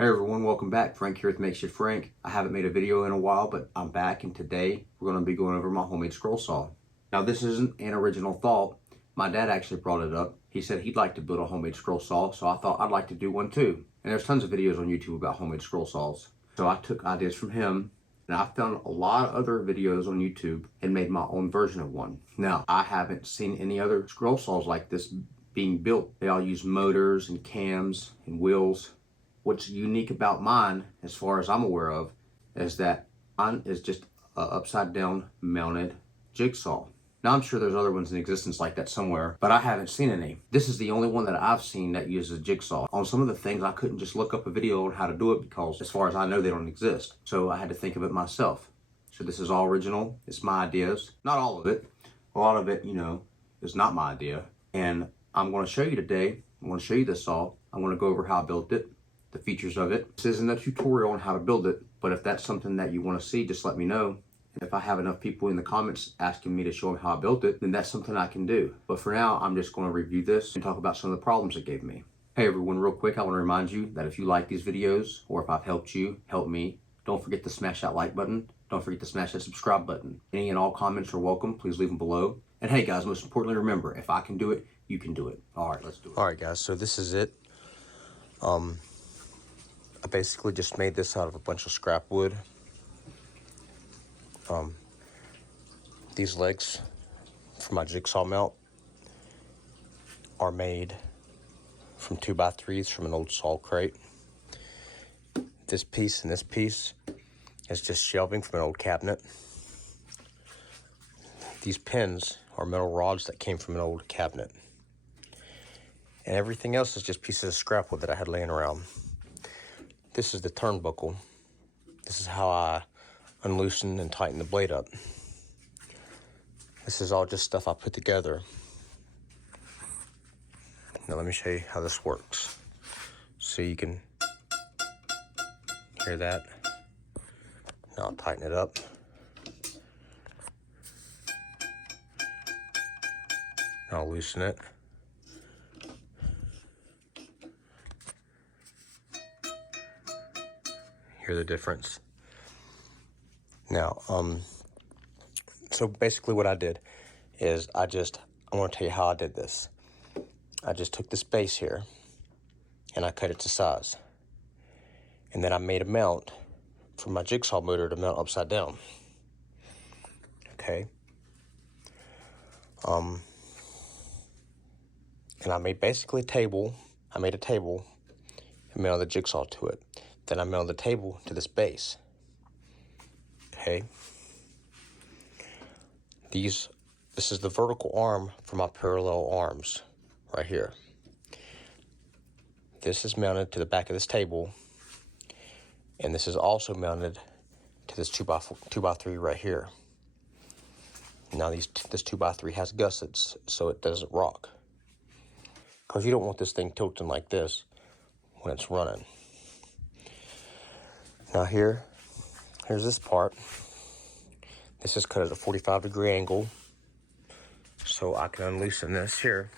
Hey everyone, welcome back. Frank here with Makeshift Frank. I haven't made a video in a while, but I'm back, and today we're going to be going over my homemade scroll saw. Now this isn't an original thought. My dad actually brought it up. He said he'd like to build a homemade scroll saw, so I thought I'd like to do one too. And there's tons of videos on YouTube about homemade scroll saws. So I took ideas from him, and I found a lot of other videos on YouTube and made my own version of one. Now, I haven't seen any other scroll saws like this being built. They all use motors and cams and wheels. What's unique about mine, as far as I'm aware of, is that mine is just an upside down mounted jigsaw. Now I'm sure there's other ones in existence like that somewhere, but I haven't seen any. This is the only one that I've seen that uses a jigsaw. On some of the things I couldn't just look up a video on how to do it because as far as I know they don't exist. So I had to think of it myself. So this is all original, it's my ideas. Not all of it. A lot of it, is not my idea. And I'm gonna show you today, I'm gonna show you this saw. I'm gonna go over how I built it, the features of it. This isn't a tutorial on how to build it, but if that's something that you want to see, just let me know. And if I have enough people in the comments asking me to show them how I built it, then that's something I can do. But for now, I'm just going to review this and talk about some of the problems it gave me. Hey everyone, real quick, I want to remind you that if you like these videos, or if I've helped you, help me, don't forget to smash that like button. Don't forget to smash that subscribe button. Any and all comments are welcome. Please leave them below. And hey guys, most importantly, remember, if I can do it, you can do it. All right, let's do it. All right guys, so this is it. I basically just made this out of a bunch of scrap wood. These legs for my jigsaw mount are made from 2x3s from an old saw crate. This piece and this piece is just shelving from an old cabinet. These pins are metal rods that came from an old cabinet. And everything else is just pieces of scrap wood that I had laying around. This is the turnbuckle. This is how I unloosen and tighten the blade up. This is all just stuff I put together. Now let me show you how this works. So you can hear that. Now I'll tighten it up. Now I'll loosen it. Hear the difference. Now, so basically what I did is I want to tell you how I did this. I just took this base here and I cut it to size. And then I made a mount for my jigsaw motor to mount upside down. Okay. And I made basically a table. I made a table and mounted the jigsaw to it. Then I mounted the table to this base. Okay. This is the vertical arm for my parallel arms right here. This is mounted to the back of this table, and this is also mounted to this 2x3 right here. Now this 2x3 has gussets so it doesn't rock, because you don't want this thing tilting like this when it's running. Now here's this part. This is cut at a 45-degree angle, so I can unloosen this here.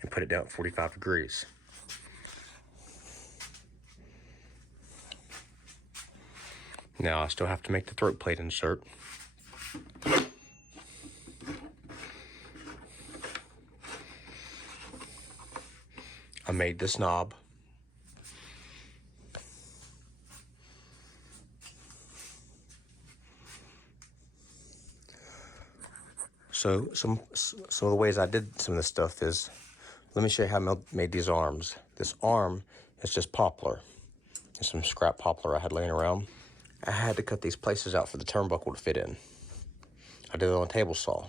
And put it down at 45 degrees. Now I still have to make the throat plate insert. I made this knob. So some of the ways I did some of this stuff is, let me show you how I made these arms. This arm is just poplar. There's some scrap poplar I had laying around. I had to cut these places out for the turnbuckle to fit in. I did it on a table saw.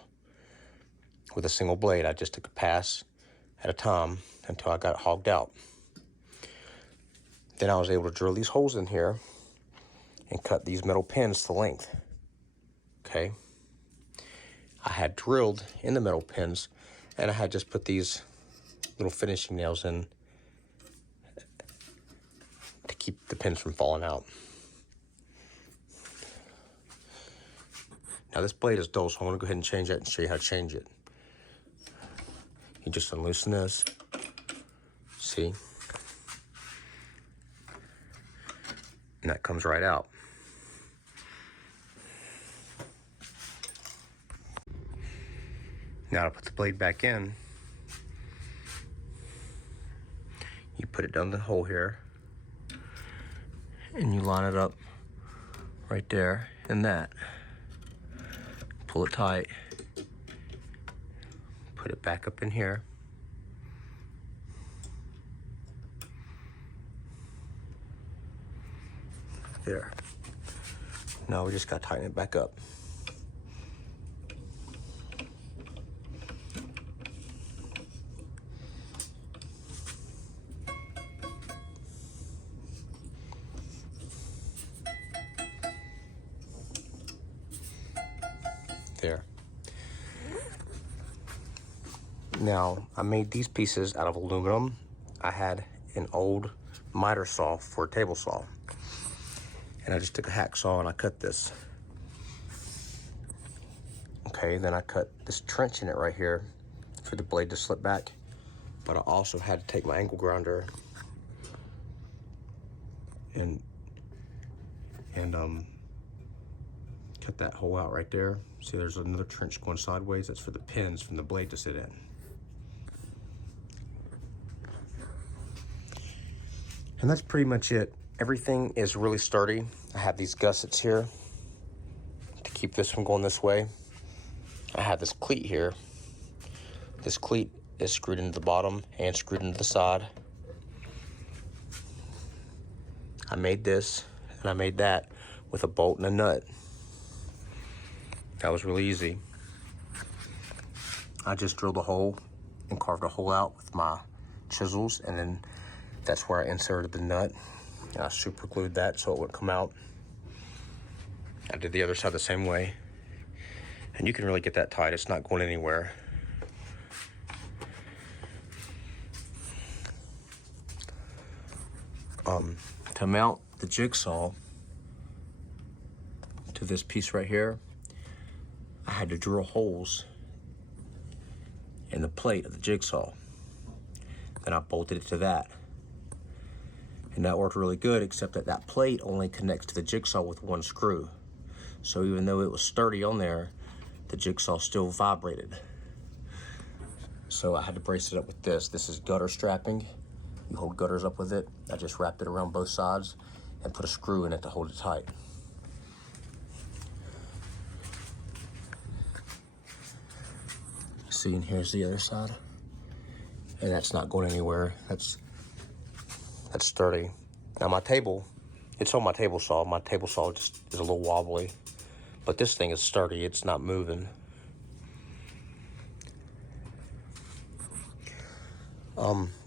With a single blade, I just took a pass at a time until I got it hogged out. Then I was able to drill these holes in here and cut these metal pins to length. Okay. I had drilled in the metal pins, and I had just put these little finishing nails in to keep the pins from falling out. Now this blade is dull, so I'm gonna go ahead and change it and show you how to change it. You just unloosen this. See? And that comes right out. Now to put the blade back in, you put it down the hole here, and you line it up right there in that. Pull it tight, put it back up in here. There. Now we just gotta tighten it back up. There. Now, I made these pieces out of aluminum. I had an old miter saw for a table saw. And I just took a hacksaw and I cut this. Okay, then I cut this trench in it right here for the blade to slip back. But I also had to take my angle grinder and cut that hole out right there. See, there's another trench going sideways. That's for the pins from the blade to sit in. And that's pretty much it. Everything is really sturdy. I have these gussets here to keep this from going this way. I have this cleat here. This cleat is screwed into the bottom and screwed into the side. I made this and I made that with a bolt and a nut. That was really easy. I just drilled a hole and carved a hole out with my chisels, and then that's where I inserted the nut. And I super glued that so it wouldn't come out. I did the other side the same way. And you can really get that tight. It's not going anywhere. To mount the jigsaw to this piece right here, I had to drill holes in the plate of the jigsaw. Then I bolted it to that. And that worked really good, except that that plate only connects to the jigsaw with one screw. So even though it was sturdy on there, the jigsaw still vibrated. So I had to brace it up with this. This is gutter strapping. You hold gutters up with it. I just wrapped it around both sides and put a screw in it to hold it tight. See, and here's the other side. And that's not going anywhere. That's sturdy. Now my table, it's on my table saw. My table saw just is a little wobbly, but this thing is sturdy. It's not moving.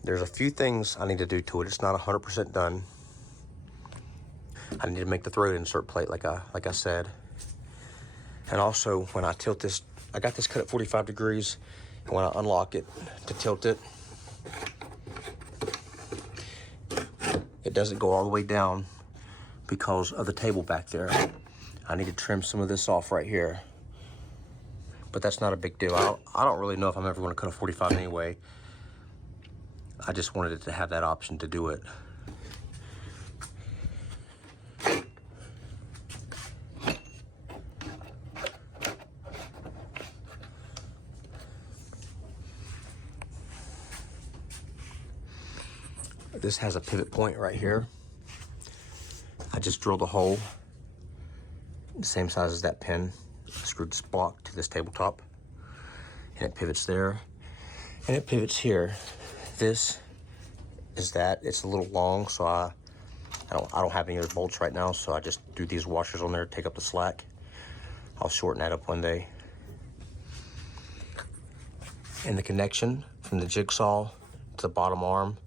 There's a few things I need to do to it. It's not 100% done. I need to make the throat insert plate like I said. And also when I tilt this, I got this cut at 45 degrees. And when I unlock it to tilt it, it doesn't go all the way down because of the table back there. I need to trim some of this off right here. But that's not a big deal. I don't really know if I'm ever going to cut a 45 anyway. I just wanted it to have that option to do it. This has a pivot point right here. I just drilled a hole the same size as that pin. I screwed this block to this tabletop, and it pivots there, and it pivots here. This is that. It's a little long, so I don't have any other bolts right now, so I just do these washers on there to take up the slack. I'll shorten that up one day. And the connection from the jigsaw to the bottom arm,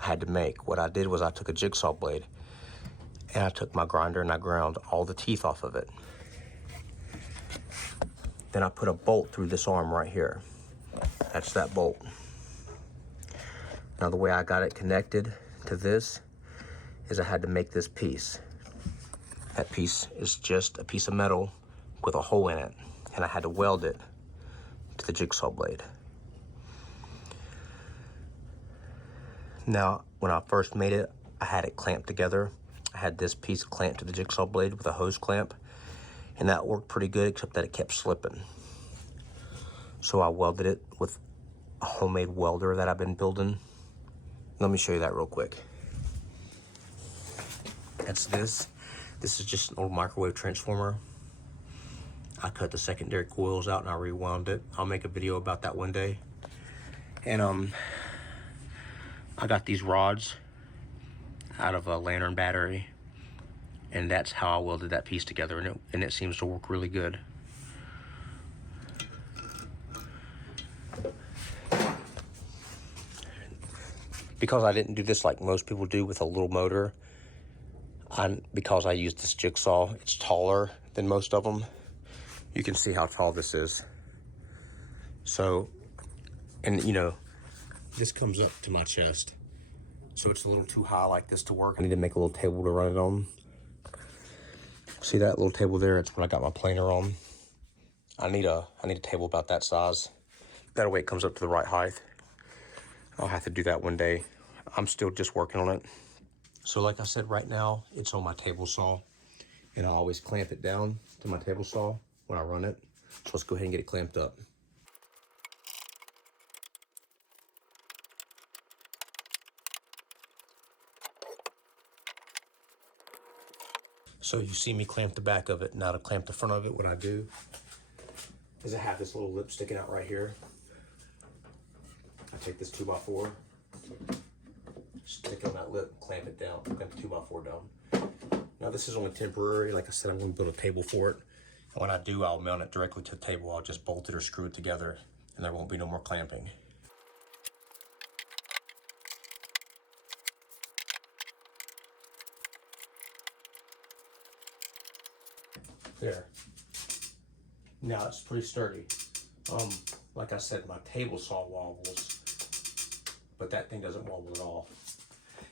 I had to make. What I did was I took a jigsaw blade and I took my grinder and I ground all the teeth off of it. Then I put a bolt through this arm right here. That's that bolt. Now the way I got it connected to this is I had to make this piece. That piece is just a piece of metal with a hole in it, and I had to weld it to the jigsaw blade. Now, when I first made it, I had it clamped together. I had this piece clamped to the jigsaw blade with a hose clamp, and that worked pretty good, except that it kept slipping. So I welded it with a homemade welder that I've been building. Let me show you that real quick. That's this. This is just an old microwave transformer. I cut the secondary coils out and I rewound it. I'll make a video about that one day. And I got these rods out of a lantern battery, and that's how I welded that piece together, and it seems to work really good. Because I didn't do this like most people do with a little motor, because I used this jigsaw, it's taller than most of them. You can see how tall this is. So, and you know, this comes up to my chest. So it's a little too high like this to work. I need to make a little table to run it on. See that little table there? It's what I got my planer on. I need a table about that size. That way it comes up to the right height. I'll have to do that one day. I'm still just working on it. So like I said, right now it's on my table saw, and I always clamp it down to my table saw when I run it. So let's go ahead and get it clamped up. So you see me clamp the back of it. Now to clamp the front of it, what I do is I have this little lip sticking out right here. I take this 2x4, stick it on that lip, clamp it down, clamp the 2x4 down. Now this is only temporary. Like I said, I'm going to build a table for it. And when I do, I'll mount it directly to the table. I'll just bolt it or screw it together, and there won't be no more clamping. There. Now it's pretty sturdy. Like I said, my table saw wobbles, but that thing doesn't wobble at all.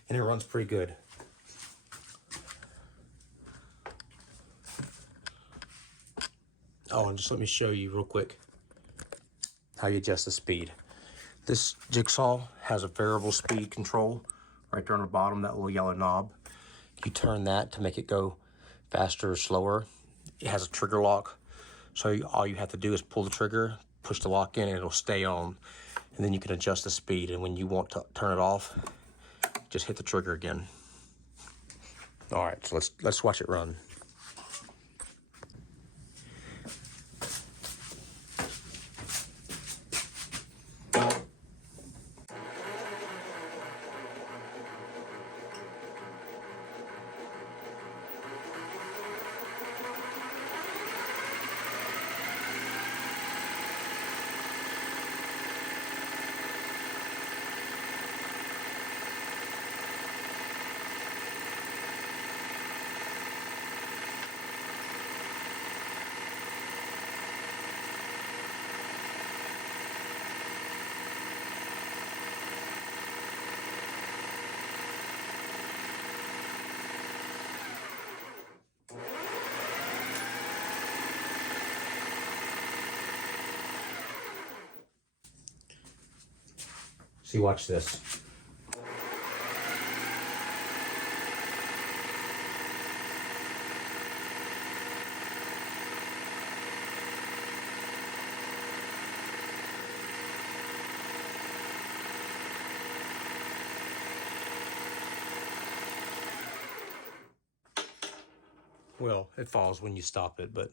And it runs pretty good. Oh, and just let me show you real quick how you adjust the speed. This jigsaw has a variable speed control right there on the bottom, that little yellow knob. You turn that to make it go faster or slower. It has a trigger lock, so all you have to do is pull the trigger, push the lock in, and it'll stay on. And then you can adjust the speed, and when you want to turn it off, just hit the trigger again. All right, so let's watch it run. See, watch this. Well, it falls when you stop it, but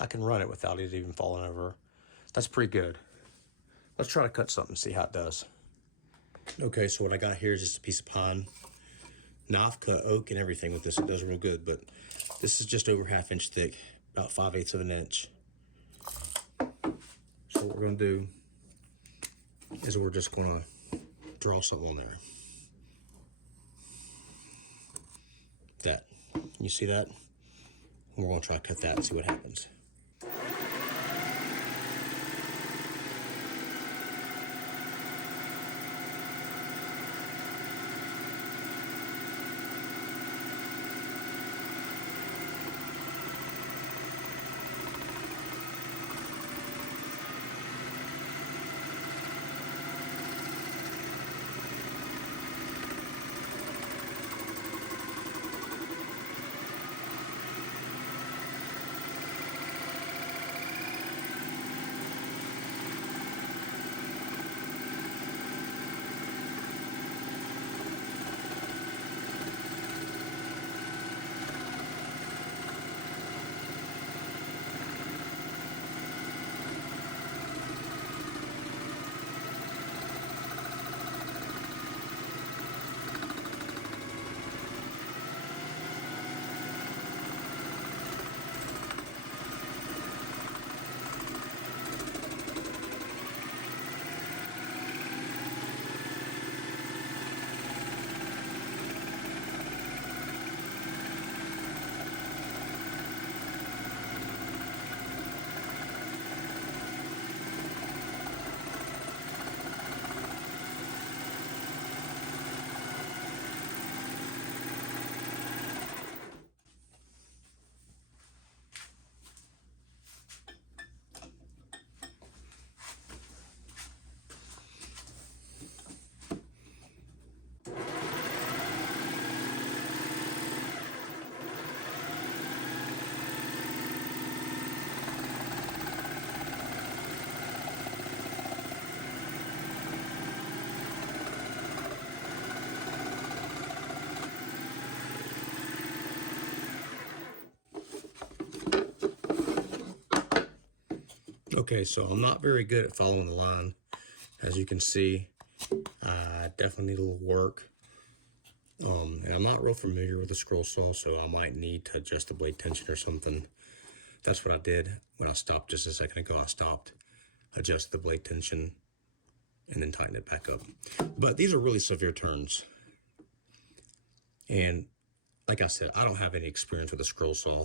I can run it without it even falling over. That's pretty good. Let's try to cut something and see how it does. Okay, so what I got here is just a piece of pine. Now I've cut oak and everything with this. It does real good, but this is just over 1/2 inch thick, about 5/8 of an inch. So what we're gonna do is we're just gonna draw something on there. That, you see that? And we're gonna try to cut that and see what happens. Okay, so I'm not very good at following the line. As you can see, I definitely need a little work. And I'm not real familiar with the scroll saw, so I might need to adjust the blade tension or something. That's what I did when I stopped just a second ago. I stopped, adjusted the blade tension, and then tighten it back up. But these are really severe turns. And like I said, I don't have any experience with a scroll saw.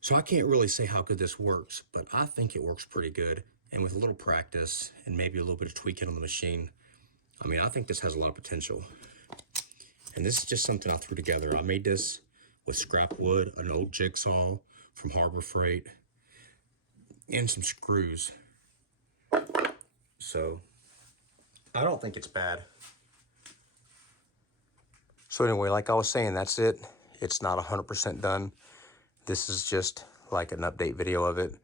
So I can't really say how good this works, but I think it works pretty good. And with a little practice and maybe a little bit of tweaking on the machine, I mean, I think this has a lot of potential. And this is just something I threw together. I made this with scrap wood, an old jigsaw from Harbor Freight, and some screws. So I don't think it's bad. So anyway, like I was saying, that's it. It's not 100% done. This is just like an update video of it.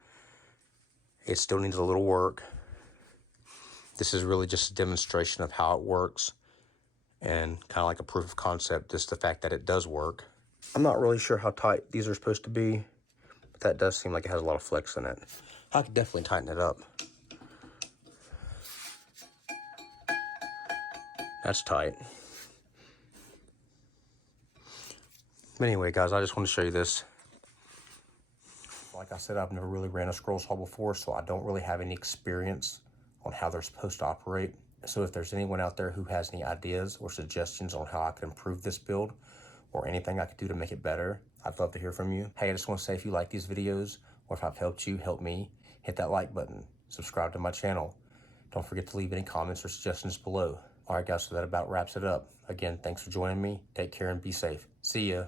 It still needs a little work. This is really just a demonstration of how it works and kind of like a proof of concept, just the fact that it does work. I'm not really sure how tight these are supposed to be, but that does seem like it has a lot of flex in it. I could definitely tighten it up. That's tight. But anyway, guys, I just want to show you this. Like I said, I've never really ran a scroll saw before, so I don't really have any experience on how they're supposed to operate. So if there's anyone out there who has any ideas or suggestions on how I can improve this build or anything I could do to make it better, I'd love to hear from you. Hey, I just want to say, if you like these videos or if I've helped you, help me, hit that like button, subscribe to my channel. Don't forget to leave any comments or suggestions below. All right, guys, so that about wraps it up. Again, thanks for joining me. Take care and be safe. See ya.